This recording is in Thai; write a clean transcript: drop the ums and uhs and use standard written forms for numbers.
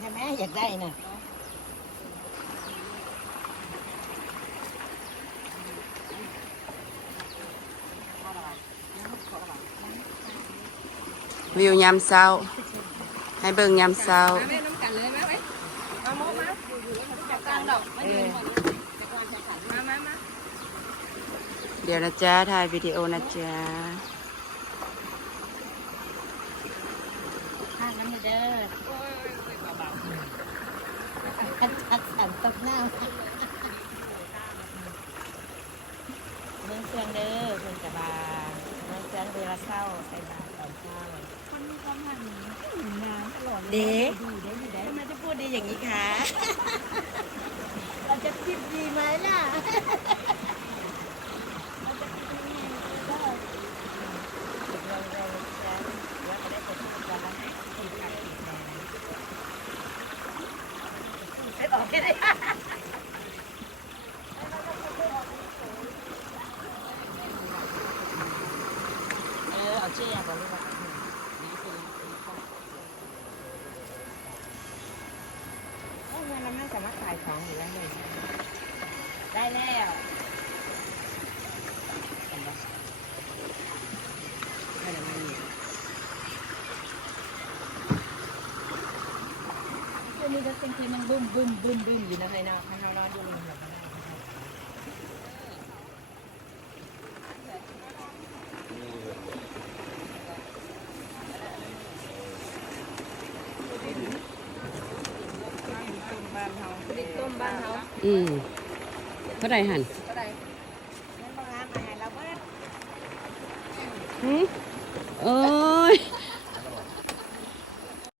ใช่ไหมอยากได้น่ะวิวยามเช้าให้เบิ่งยามเช้าแม่น้ำกันเลยไหมเอาโมมาอยู่กลางดอกมาเดี๋ยวนะจ๊ะถ่ายวิดีโอนะจ๊ะข้างนั้นเด้อขัดสันตกหน้าเมืองเครื่องเด้อเพื่อนกระบาเมืองเครื่องเวลาเศร้าใส่บาตรตอนเช้าคนมีความหันงานตลอดเด็กทำไมจะพูดดีอย่างนี้คะเราจะคิดดีไหมล่ะออกแค่ไหนเอาเชี่ยก่อนเลยว่าเงินเราไม่สามารถขายของอยู่แล้วเลยได้แล้วนี่ก็เป็นยังบึ้มอยู่นะไอ้นาข้างนอกดูมันแบบนั้นต้มบ้านเขาเท่าไหร่หันเท่าไหร่เงินบางร้านมาให้เราเบิด